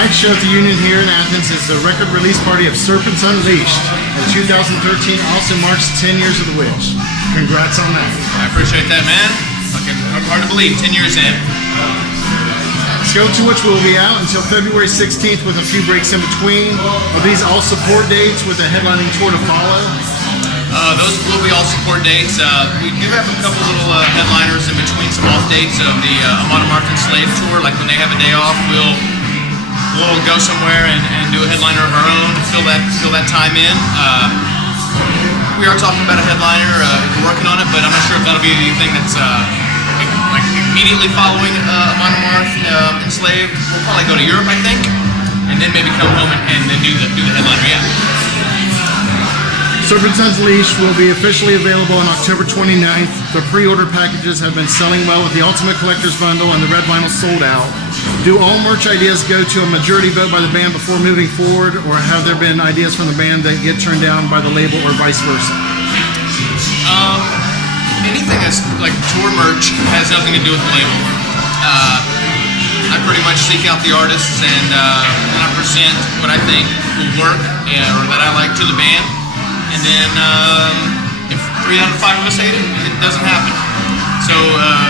Tonight's show at the Union here in Athens is the record release party of Serpents Unleashed. And 2013 also marks 10 years of the Witch. Congrats on that. I appreciate that, man. Fucking hard to believe, 10 years in. Skeletonwitch will be out until February 16th with a few breaks in between. Are these all support dates with a headlining tour to follow? Those will be all support dates. We do have a couple little headliners in between some off dates of the Amon Amarth Slave tour. Like when they have a day off, we'll go somewhere and do a headliner of our own to fill that time in. We are talking about a headliner. We're working on it, but I'm not sure if that'll be anything that's like immediately following Amon Amarth Enslaved. We'll probably go to Europe, I think, and then maybe come home and then do the headliner. Yeah. Serpents Unleashed will be officially available on October 29th. The pre-order packages have been selling well with the Ultimate Collector's Bundle and the Red Vinyl sold out. Do all merch ideas go to a majority vote by the band before moving forward, or have there been ideas from the band that get turned down by the label or vice versa? Anything that's like tour merch has nothing to do with the label. I pretty much seek out the artists and I present what I think will work or that I like to the band. And then if 3 out of 5 of us hate it, it doesn't happen. So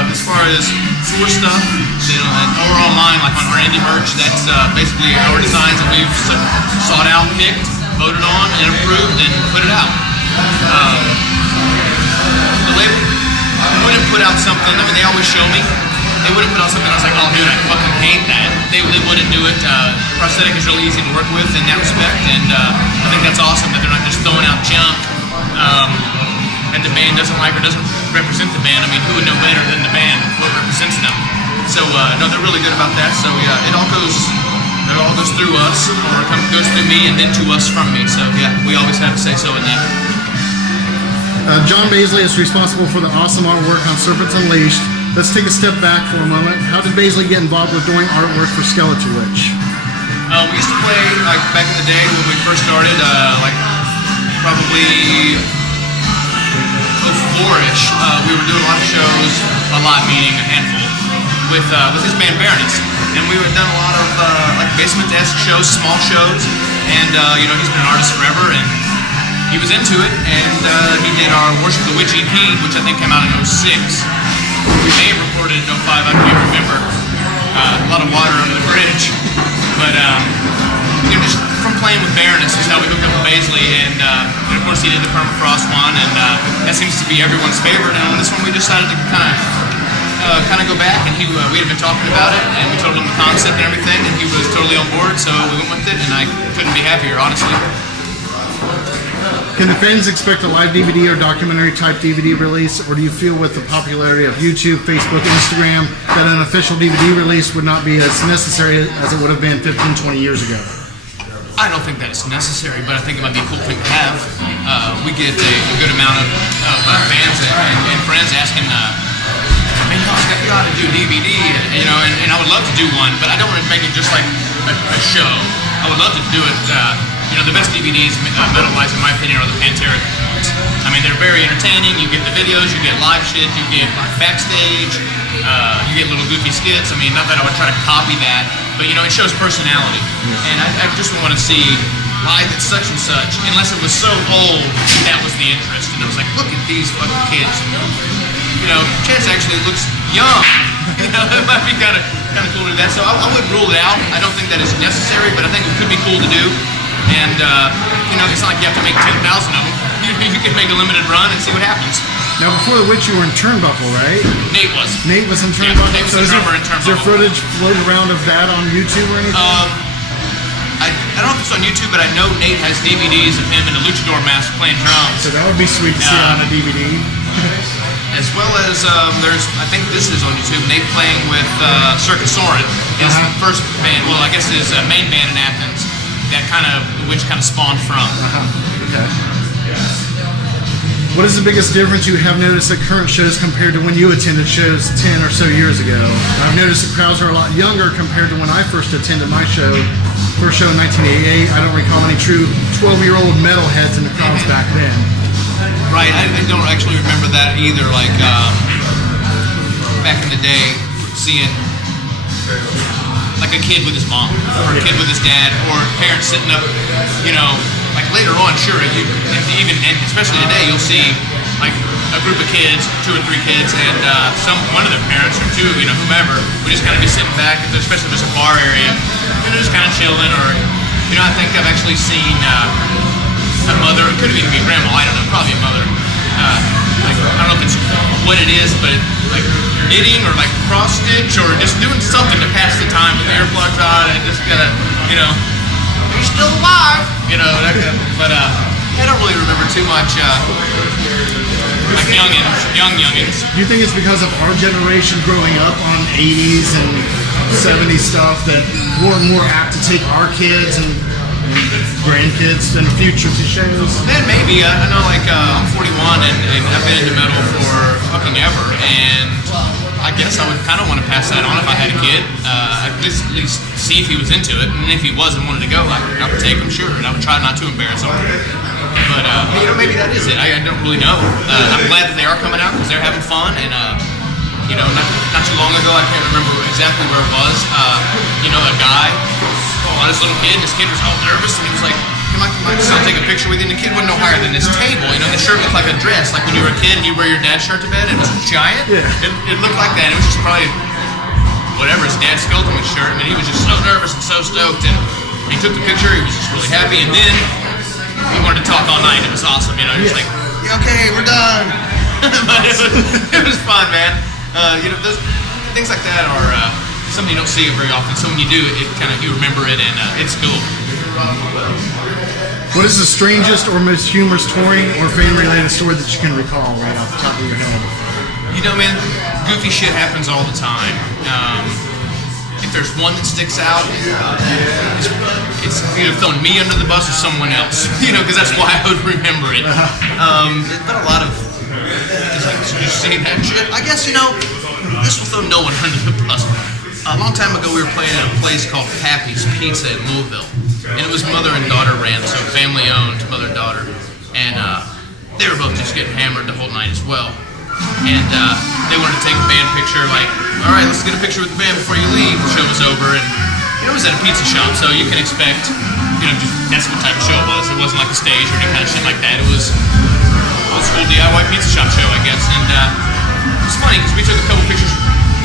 as far as tour stuff, or online, like on our indie merch, that's basically our designs that we've sought out, picked, voted on, and approved, and put it out. The label wouldn't put out something. I mean, they always show me. They wouldn't put out something I was like, oh dude, I fucking hate that. They wouldn't do it. Prosthetic is really easy to work with in that respect, and I think that's awesome that they're not just throwing out junk that the band doesn't like or doesn't represent the band. I mean, who would know better than the band what represents them? So no, they're really good about that. So yeah, it all goes through us, or it goes through me and then to us from me. So yeah, we always have to say so in that. John Baisley is responsible for the awesome artwork on Serpents Unleashed. Let's take a step back for a moment. How did Baisley get involved with doing artwork for Skeletonwitch? We used to play like back in the day when we first started, like probably 04-ish. We were doing a lot of shows, a lot meaning a handful, with his band Baroness, and we had done a lot of like basement-esque shows, small shows, and you know, he's been an artist forever, and he was into it, and he did our Worship the Witch EP, which I think came out in 06. We may have recorded it in 05, I can't remember. A lot of water under the bridge. But, you know, just from playing with Baroness is how we hooked up with Baisley, and of course he did the Permafrost one, and that seems to be everyone's favorite, and on this one we decided to kind of go back, and we had been talking about it, and we told him the concept and everything, and he was totally on board, so we went with it, and I couldn't be happier, honestly. Can the fans expect a live DVD or documentary type DVD release, or do you feel with the popularity of YouTube, Facebook, Instagram that an official DVD release would not be as necessary as it would have been 15, 20 years ago? I don't think that it's necessary, but I think it might be a cool thing to have. We get a good amount of fans and friends asking, man, you ought to do DVD, you know, and I would love to do one, but I don't want to make it just like a show. I would love to do it. You know, the best DVDs, metal-wise, in my opinion, are the Pantera ones. I mean, they're very entertaining. You get the videos, you get live shit, you get backstage, you get little goofy skits. I mean, not that I would try to copy that, but, you know, it shows personality. And I just want to see live at such and such, unless it was so old that was the interest. And I was like, look at these fucking kids. You know, Chance actually looks young. You know, it might be kind of cool to do that. So I wouldn't rule it out. I don't think that is necessary, but I think it could be cool to do. And, you know, it's not like you have to make 10,000 of them. You can make a limited run and see what happens. Now, before the Witch, you were in Turnbuckle, right? Nate was. Nate was in Turnbuckle? Yeah, Nate was the drummer in Turnbuckle. Is there footage floating around of that on YouTube or anything? I don't know if it's on YouTube, but I know Nate has DVDs of him in a luchador mask playing drums. So that would be sweet to see on a DVD. As well as, I think this is on YouTube, Nate playing with Circus Soren, his first band, well, I guess his main band in Athens. Which kind of spawned from. Okay. What is the biggest difference you have noticed at current shows compared to when you attended shows 10 or so years ago? I've noticed the crowds are a lot younger compared to when I first attended my show. First show in 1988. I don't recall any true 12-year-old metalheads in the crowds back then. Right, I don't actually remember that either. Like, back in the day, seeing like a kid with his mom, or a kid with his dad, or parents sitting up, you know, like later on, sure, and especially today, you'll see like a group of kids, 2 or 3 kids, and one of their parents or two, you know, whomever, would just kind of be sitting back, especially if there's a bar area, and they're just kind of chilling, or, you know, I think I've actually seen a mother, it could even be a grandma, I don't know, probably a mother, like, I don't know if it's what it is, but like knitting or like cross stitch or just doing something to pass the time with the earplugs on and just gotta, you know, you're still alive, you know, that kind of, but I don't really remember too much like youngins. Do you think it's because of our generation growing up on 80s and 70s stuff that more and more apt to take our kids and grandkids in the future to shows? Man, maybe. I know, like, I'm 41 and I've been into metal for fucking ever, and I guess I would kind of want to pass that on if I had a kid. I'd at least see if he was into it, and if he was and wanted to go, I would take him, sure, and I would try not to embarrass him. But, you know, maybe that is it. I don't really know. I'm glad that they are coming out because they're having fun, and, you know, not too long ago, I can't remember exactly where it was, you know, a guy on his little kid, and his kid was all nervous, and he was like, my son take a picture with you, and the kid wasn't no higher than this table, you know, the shirt looked like a dress, like when you were a kid and you wear your dad's shirt to bed, and it was giant, yeah. It looked like that, and it was just probably, whatever, his dad's Skeletonwitch shirt, I mean, he was just so nervous and so stoked, and he took the picture, he was just really happy, and then he wanted to talk all night, it was awesome, you know, he was like, yeah, okay, we're done, but it was fun, man, you know, those things like that are, something you don't see very often, so when you do, it kind of, you remember it, and it's cool. What is the strangest or most humorous touring or fan-related story that you can recall right off the top of your head? You know, man, goofy shit happens all the time. If there's one that sticks out, it's either throwing me under the bus or someone else, you know, because that's why I would remember it. But a lot of, it's like, you see that shit? I guess, you know, this will throw no one under the bus. A long time ago, we were playing at a place called Happy's Pizza in Louisville, and it was mother and daughter ran, so family-owned, mother and daughter, and they were both just getting hammered the whole night as well, and they wanted to take a band picture, like, all right, let's get a picture with the band before you leave. The show was over, and you know, it was at a pizza shop, so you can expect, you know, just, that's what type of show it was. It wasn't like a stage or any kind of shit like that. It was old school DIY pizza shop show, I guess, and it's funny because we took a couple pictures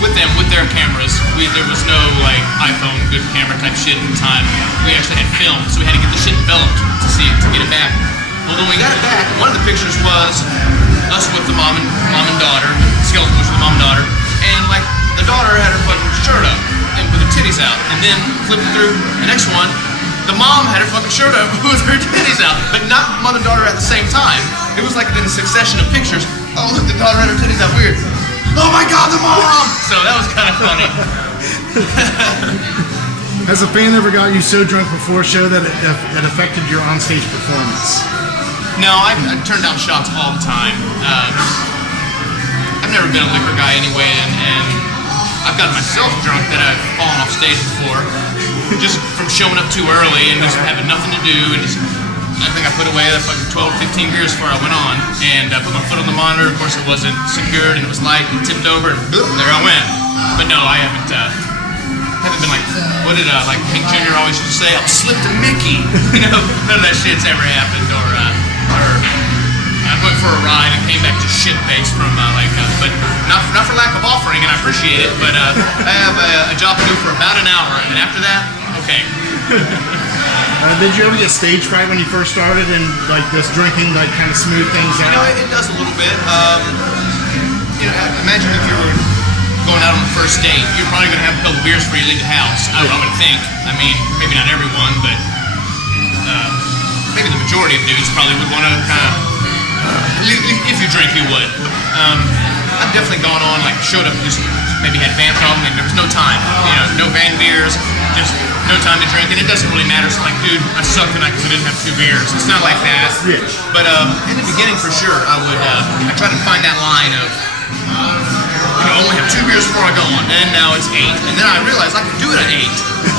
with them, with their cameras. There was no, like, iPhone, good camera type shit at the time. We actually had film, so we had to get the shit developed to get it back. Well, when we got it back, one of the pictures was us with the mom and daughter, Skeletonwitch with the mom and daughter, and, like, the daughter had her fucking shirt up and with her titties out. And then flipping through the next one, the mom had her fucking shirt up with her titties out, but not mother and daughter at the same time. It was like in a succession of pictures. Oh, look, the daughter had her titties out. Weird. Oh my God, the mom! So that was kind of funny. Has a fan ever got you so drunk before a show that it affected your onstage performance? No, I turn down shots all the time. I've never been a liquor guy anyway, and I've gotten myself drunk that I've fallen off stage before, just from showing up too early and just having nothing to do, and just, I think I put away the fucking 12, 15 beers before I went on, and I put my foot on the monitor. Of course, it wasn't secured, and it was light, and tipped over, and boop, there I went. But no, I haven't been like, what did like Hank Jr. always used to say? I'll slip to Mickey. You know, none of that shit's ever happened, or I went for a ride and came back just shit-faced from but not for lack of offering, and I appreciate it, but I have a job to do for about an hour, and after that, okay. Did you ever get stage fright when you first started, and like this drinking like kind of smooth things out? You know, it does a little bit. You know, imagine if you were going out on the first date, you're probably going to have a couple beers before you leave the house. I would think. I mean, maybe not everyone, but maybe the majority of dudes probably would want to kind of. If you drink, you would. I've definitely gone on, like, showed up and just maybe had a band problem, and there was no time. You know, no band beers, just no time to drink, and it doesn't really matter. It's like, dude, I sucked tonight because I didn't have 2 beers. It's not like that. Yeah. But in the beginning, for sure, I try to find that line of, you know, I only have 2 beers before I go on, and now it's 8. And then I realize I can do it at 8.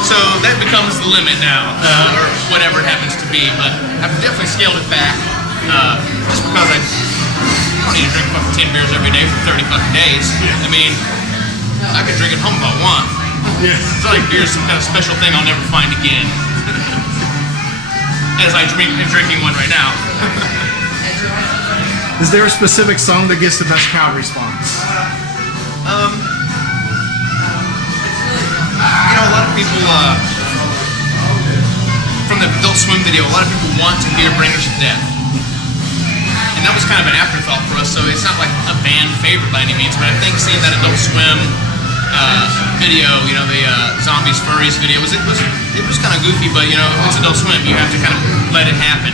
So that becomes the limit now, or whatever it happens to be. But I've definitely scaled it back, just because I don't need to drink fucking 10 beers every day for 30 fucking days. I mean, I can drink at home if I want. Yeah. It's like beer's some kind of special thing I'll never find again. As I'm drinking one right now. Is there a specific song that gets the best crowd response? A lot of people, from the Adult Swim video, a lot of people want to hear Bringers of Death. And that was kind of an afterthought for us, so it's not like a band favorite by any means, but I think seeing that Adult Swim video, the Zombies Furries video, it was kind of goofy, but it's Adult Swim, you have to kind of let it happen.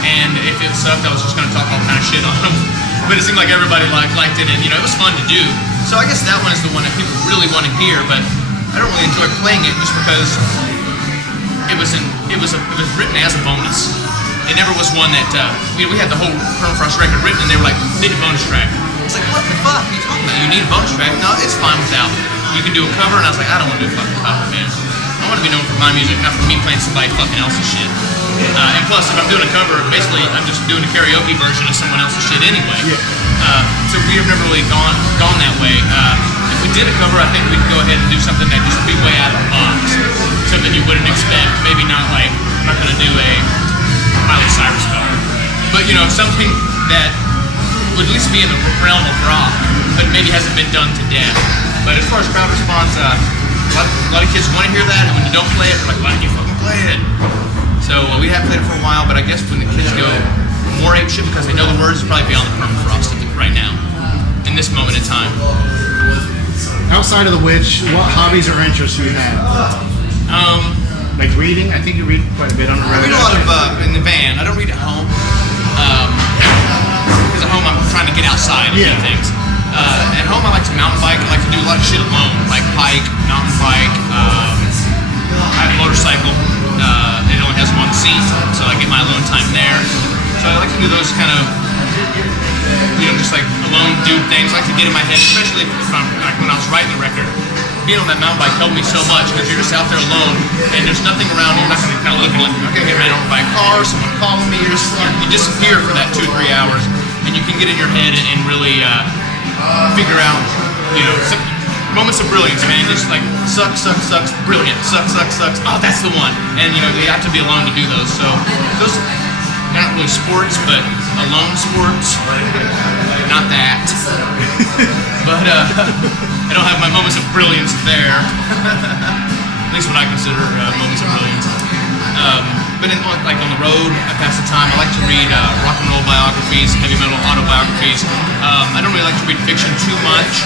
And if it sucked, I was just going to talk all kind of shit on them. But it seemed like everybody liked it, and it was fun to do. So I guess that one is the one that people really want to hear, but I don't really enjoy playing it just because it was written as a bonus. It never was one that we had the whole Permafrost record written, and they were like, "Need a bonus track." It's like, what the fuck are you talking about? You need a bonus track? No, it's fine without. You can do a cover, and I was like, I don't want to do a fucking cover, man. I want to be known for my music, not for me playing somebody fucking else's shit. And plus, if I'm doing a cover, basically I'm just doing a karaoke version of someone else's shit anyway. Yeah. So we have never really gone that way. If we did a cover, I think we'd go ahead and do something that just be way out of the box, something you wouldn't expect. Maybe not like I'm not going to do a Miley Cyrus cover, but something that would at least be in the realm of rock, but maybe hasn't been done to death. But as far as crowd response, a lot of kids want to hear that, and when you don't play it, they're like, why don't you fucking play it? So we have played it for a while, but I guess when the kids go more apeshit because they know the words, it'll probably be on the Permafrost right now, in this moment in time. Outside of the witch, what hobbies or interests do you have? Like reading? I think you read quite a bit on the road. I read a lot of in the van. I don't read at home. Because at home I'm trying to get outside and do things. At home I like to mountain bike. I like to do a lot of shit alone, like hike, mountain bike. I have a motorcycle. It only has one seat, so I get my alone time there. So I like to do those kind of, just like alone dude things. I like to get in my head, especially if I'm like when I was writing the record. Being on that mountain bike helped me so much because you're just out there alone and there's nothing around. You're not going to kind of looking like I'm going to get ran over by a car, someone calling me. You disappear for that 2-3 hours, and you can get in your head and really figure out, some moments of brilliance, man. Just like sucks, brilliant, sucks. Oh, that's the one. And you have to be alone to do those. So those not really sports, but alone sports. Not that. But I don't have my moments of brilliance there. At least what I consider moments of brilliance. But on the road, I pass the time. I like to read rock and roll biographies, heavy metal autobiographies. I don't really like to read fiction too much.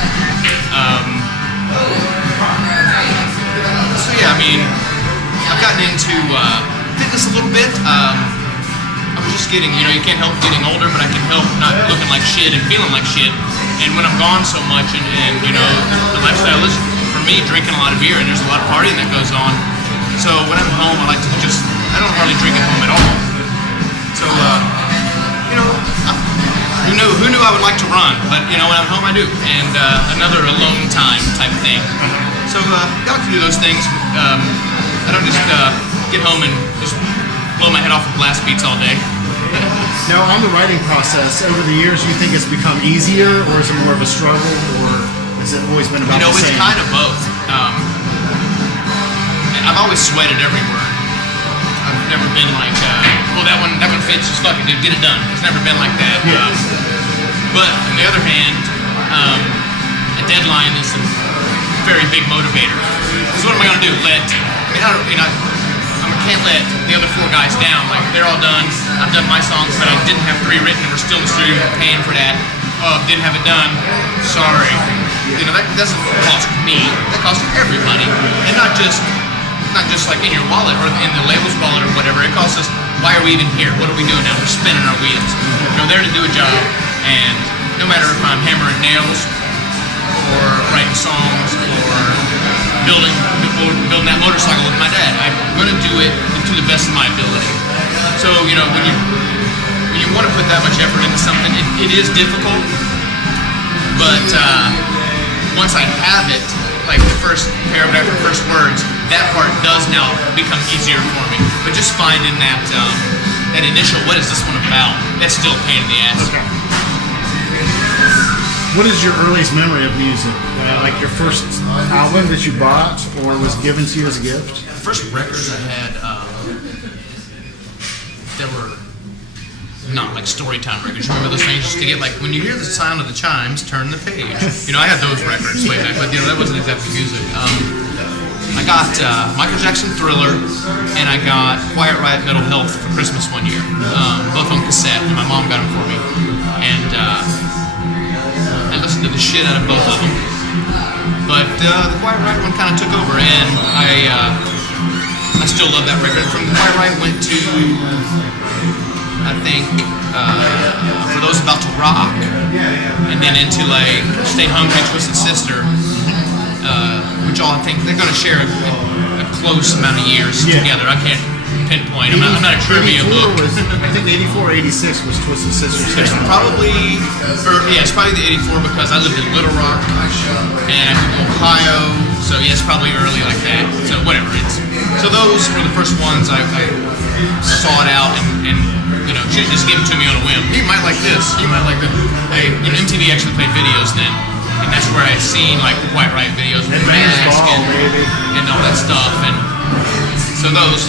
So yeah, I've gotten into fitness a little bit. I was just getting, you can't help getting older, but I can help not looking like shit and feeling like shit. And when I'm gone so much, and the lifestyle is, for me, drinking a lot of beer, and there's a lot of partying that goes on. So when I'm home, I like to I don't hardly drink at home at all. So, who knew I would like to run? But, when I'm home, I do. And another alone time type thing. So, I like to do those things. I don't just get home and just blow my head off with blast beats all day. Now, on the writing process, over the years, do you think it's become easier, or is it more of a struggle, or has it always been about the same? It's kind of both. I've always sweated every word. I've never been like, that one fits, just fucking dude, get it done. It's never been like that. Yeah. But on the other hand, a deadline is a very big motivator. So what am I going to do? I can't let the other 4 guys down. Like, they're all done. I've done my songs, but I didn't have 3 written, and we're still in the studio paying for that. Oh, didn't have it done. Sorry. That doesn't cost me. That costs everybody. And not just like in your wallet or in the label's wallet or whatever. It costs us, why are we even here? What are we doing now? We're spinning our wheels. We're there to do a job. And no matter if I'm hammering nails or writing songs or building that motorcycle with my dad, I'm going to do it to the best of my ability. So, when you want to put that much effort into something, it is difficult. But once I have it, like the first paragraph or first words, that part does now become easier for me. But just finding that initial, what is this one about? That's still a pain in the ass. Okay. What is your earliest memory of music? Like your first album that you bought or was given to you as a gift? The first records I had, that were not like storytime records. Remember those things just to get like, when you hear the sound of the chimes, turn the page. You know, I had those records way back, but you know, that wasn't exactly music. I got Michael Jackson Thriller, and I got Quiet Riot Mental Health for Christmas one year. Both on cassette, and my mom got them for me. And I listened to the shit out of both of them. But the Quiet Riot one kind of took over, and I still love that record. From the Quiet Riot went to, I think, For Those About to Rock, and then into like Stay Hungry, Twisted Sister, which all I think they're going to share a close amount of years together. I can't pinpoint. I'm not a trivia book. I think 84 or 86 was Twisted Sister. It's probably, it's probably the 84 because I lived in Little Rock and I moved to Ohio, so it's probably early like that. So whatever. So those were the first ones I sought out and you know, she just gave them to me on a whim. You might like this. You might like that. Hey, you know, MTV actually played videos then, and that's where I had seen like the Quiet Riot videos with Mask and all that stuff, and so those.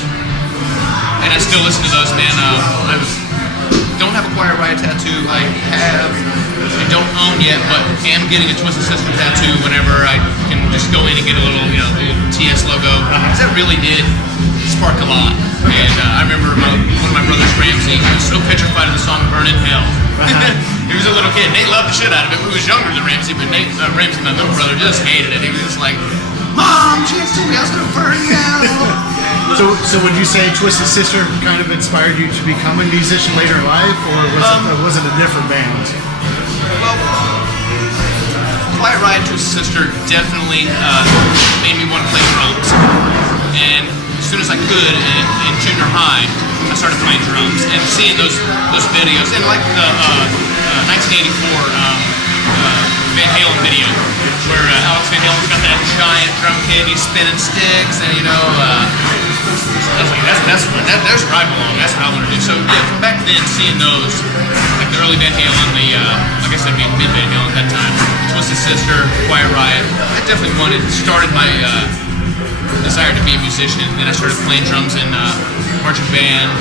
And I still listen to those, man. I don't have a Quiet Riot tattoo. I don't own yet, but am getting a Twisted Sister tattoo whenever I can just go in and get a little, you know, the TS logo. Because that really did spark a lot. And I remember one of my brothers, Ramsey, he was so petrified of the song Burn in Hell. He was a little kid. Nate loved the shit out of it. He was younger than Ramsey, but Ramsey, my middle brother, just hated it. He was just like, Mom, Chance told me I was going to burn in hell. So would you say Twisted Sister kind of inspired you to become a musician later in life, or was it a different band? Well, Quiet Riot, Twisted Sister definitely made me want to play drums. And as soon as I could in junior high, I started playing drums and seeing those videos. And like the 1984 Van Halen video, where Alex Van Halen's got that giant drum kit, he's spinning sticks, and you know, I was like, that's where I belong. That's what I want to do. So yeah, from back then, seeing those, like the early Van Halen, I guess that'd be mid Van Halen at that time, Twisted Sister, Quiet Riot, I definitely started my desire to be a musician. And then I started playing drums in marching band,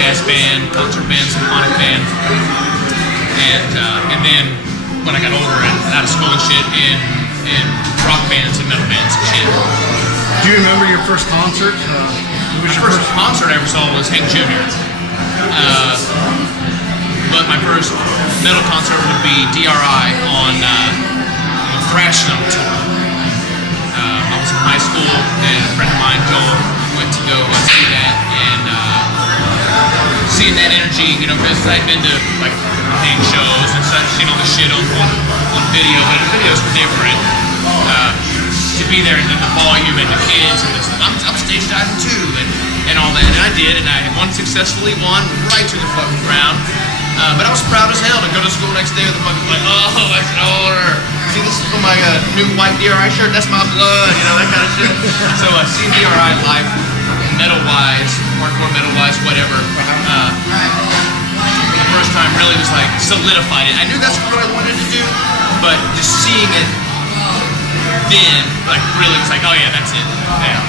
jazz band, concert band, symphonic band, and then when I got older and out of school and shit, in rock bands and metal bands and shit. Do you remember your first concert? The first concert I ever saw was Hank Jr. But my first metal concert would be DRI on the Thrash Zone tour. I was in high school and a friend of mine, Joel, went to go see that, and seeing that energy, you know, because I'd been to like Hank shows and such, seen all the shit on video, but the videos were different. To be there and the volume and the kids and this, I'm stage diving too and all that, and I did, and I successfully won right to the fucking ground. But I was proud as hell to go to school next day with the fucking like, oh, that's an order. See, this is from my new white DRI shirt. That's my blood, you know, that kind of shit. So seeing DRI live, metal-wise, hardcore metal-wise, whatever. The first time really was like solidified it. I knew that's what I wanted to do, but just seeing it then, like, really was like, oh yeah, that's it. Yeah.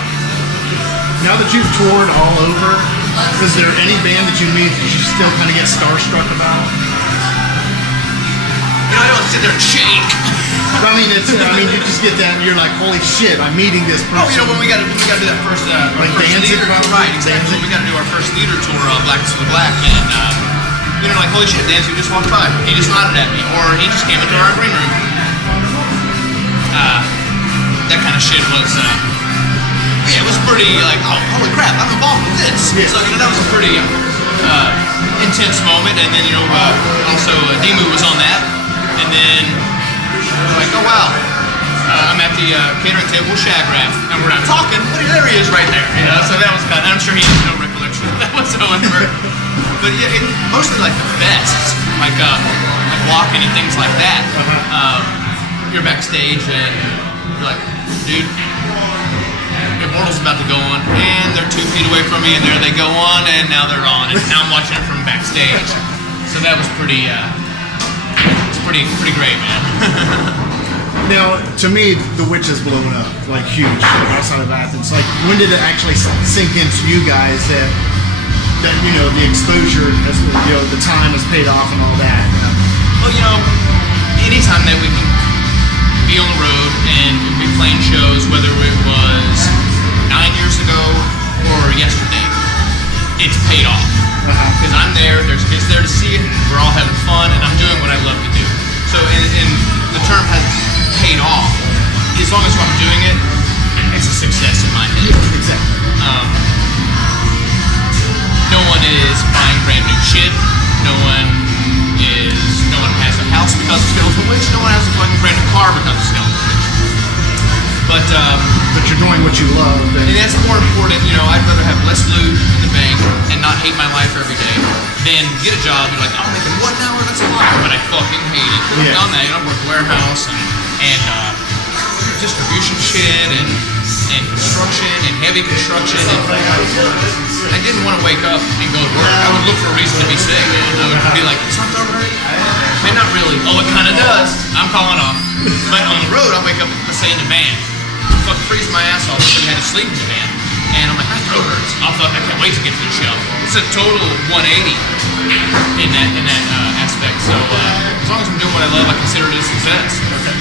Now that you've toured all over, is there any band that you meet that you still kind of get starstruck about? You know, I don't sit there and shake. I mean, you just get that, and you're like, holy shit, I'm meeting this person. Oh, you know, when we got to do that first, like dancing, right? Exactly. We got to do our first theater tour, Black to the Black, and you know, like, holy shit, Dancing just walked by. He just nodded at me, or he just came into our green room. That kind of shit was, it was pretty like, oh, holy crap, I'm involved with this. Yeah. So, you know, that was a pretty intense moment. And then, you know, also Demu was on that. And then, like, oh, wow, I'm at the catering table with Shagraff, and we're not talking, but there he is right there, you know. So that was kind of, I'm sure he has no recollection of that whatsoever. But yeah, mostly like the vests, like walking and things like that. You're backstage and you're like, dude, Immortal's about to go on, and they're 2 feet away from me, and there they go on, and now they're on, and now I'm watching it from backstage. So that was pretty pretty great, man. Now, to me, the witch has blown up, like huge, like outside of Athens. Like, when did it actually sink into you guys that the exposure, has, the time has paid off and all that? Well, anytime that we can be on the road and be playing shows, whether it was 9 years ago or yesterday, it's paid off. Because I'm there, there's kids there to see it, we're all having fun, and I'm doing what I love to do. So, and the term has paid off. As long as I'm doing it, it's a success in my head. Yeah, exactly. No one is buying brand new shit. No one has a house because of Skeletonwitch. No one has a fucking brand new car because of Skeletonwitch. But you're doing what you love. And that's more important. I'd rather have less loot in the bank and not hate my life every day than get a job and I'm making $1 an hour, that's a lot, but I fucking hate it. I've done that. I work warehouse and distribution shit and construction and heavy construction, and I didn't want to wake up and go to work. I would look for a reason to be sick, man. I would be like, "Does something hurt?" And not really. Oh, it kind of does. I'm calling off. But on the road, I'll wake up, let's say in the van, fucking freeze my ass off because I had to sleep in the van, and I'm like, my throat hurts. I can't wait to get to the show. It's a total 180 in that aspect. So as long as I'm doing what I love, I consider it a success. Okay.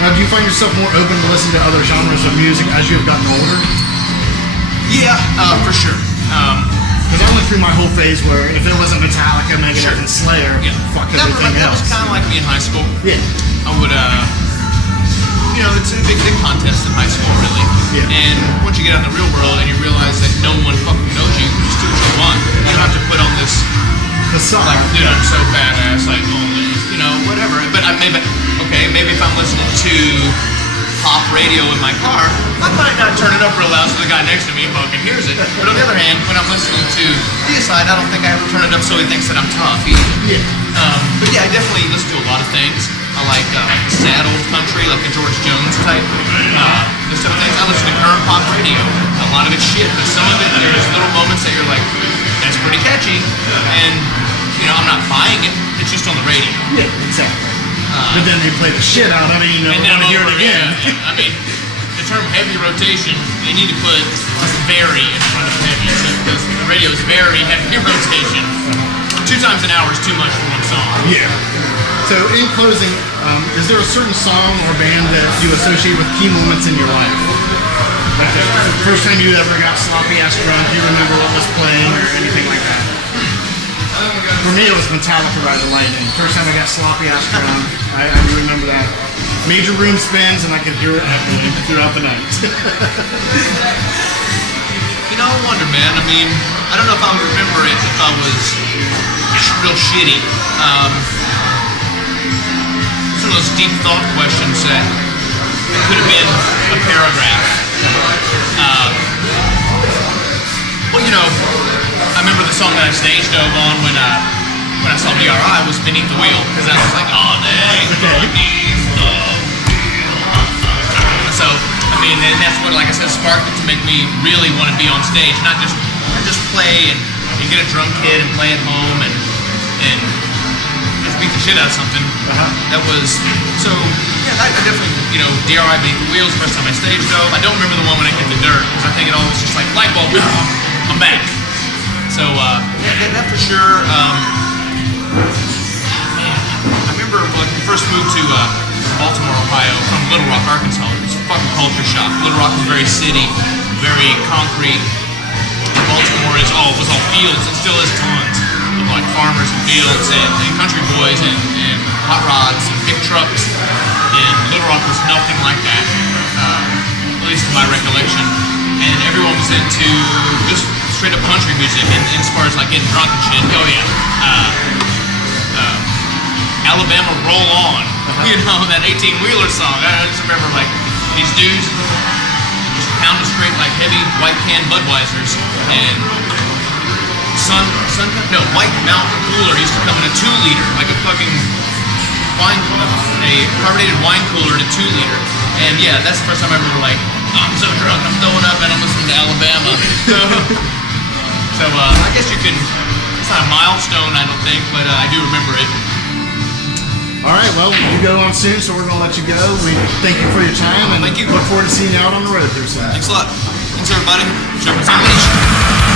Now, do you find yourself more open to listen to other genres of music as you have gotten older? Yeah, for sure. Because I went through my whole phase where if it wasn't Metallica, Megadeth, and Slayer, fuck everything else. That was kind of like me in high school. Yeah. I would, it's a big contest in high school, really. Yeah. And once you get out in the real world and you realize that no one fucking knows you, just do what you want. You don't have to put on this facade. Like, dude, I'm so badass, like, whatever. But maybe if I'm listening to pop radio in my car, I might not turn it up real loud so the guy next to me fucking hears it. But on the other hand, when I'm listening to Deicide, I don't think I ever turn it up so he thinks that I'm tough either. Yeah. But yeah, I definitely listen to a lot of things. I like sad old country, like the George Jones type, those type of things. I listen to current pop radio. A lot of it's shit, but some of it, there's little moments that you're like, that's pretty catchy. And, I'm not buying it. It's just on the radio. Yeah, exactly. But then they play the shit out of it, and then want to hear it again. Yeah. I mean, the term heavy rotation, they need to put very in front of heavy, because the radio is very heavy rotation. 2 times an hour is too much for one song. Yeah. So in closing, is there a certain song or band that you associate with key moments in your life? Like the first time you ever got sloppy ass drunk, do you remember what was playing or anything like that? For me, it was Metallica Ride the Lightning. First time I got sloppy ass drunk, I do remember that. Major room spins and I could hear it echoing throughout the night. I wonder, man. I mean, I don't know if I would remember it if I was real shitty. Some of those deep thought questions that could have been a paragraph. I remember the song that I stage dove on when I saw DRI was Beneath the Wheel, because I was like, oh dang, beneath the wheel. So, and that's what, like I said, sparked it to make me really want to be on stage, not just play and get a drum kit and play at home and just beat the shit out of something. That was, so, yeah, I definitely, DRI Beneath the Wheel was the first time I stage dove. I don't remember the one when I hit the dirt, because I think it all was just like, light bulb, I'm back. So, that for sure. I remember when we first moved to Baltimore, Ohio, from Little Rock, Arkansas. It was a fucking culture shock. Little Rock was very city, very concrete. Baltimore was all fields. It still is tons of like farmers and fields and country boys and hot rods and big trucks. And Little Rock was nothing like that, at least in my recollection. And everyone was into just straight up country music, and as far as like getting drunk and shit, oh yeah, Alabama Roll On, that 18-wheeler song. I just remember like these dudes just pounding straight like heavy white can Budweisers, and White Mountain Cooler used to come in a 2-liter, like a fucking a carbonated wine cooler in a 2-liter, and yeah, that's the first time I remember like, I'm so drunk, I'm throwing up, and I'm listening to Alabama. So I guess you can, it's not a milestone, I don't think, but I do remember it. All right, well, you go on soon, so we're going to let you go. We thank you for your time, and Thank you. look forward to seeing you out on the road here soon. Thanks a lot. Thanks, everybody. Serpents Unleashed.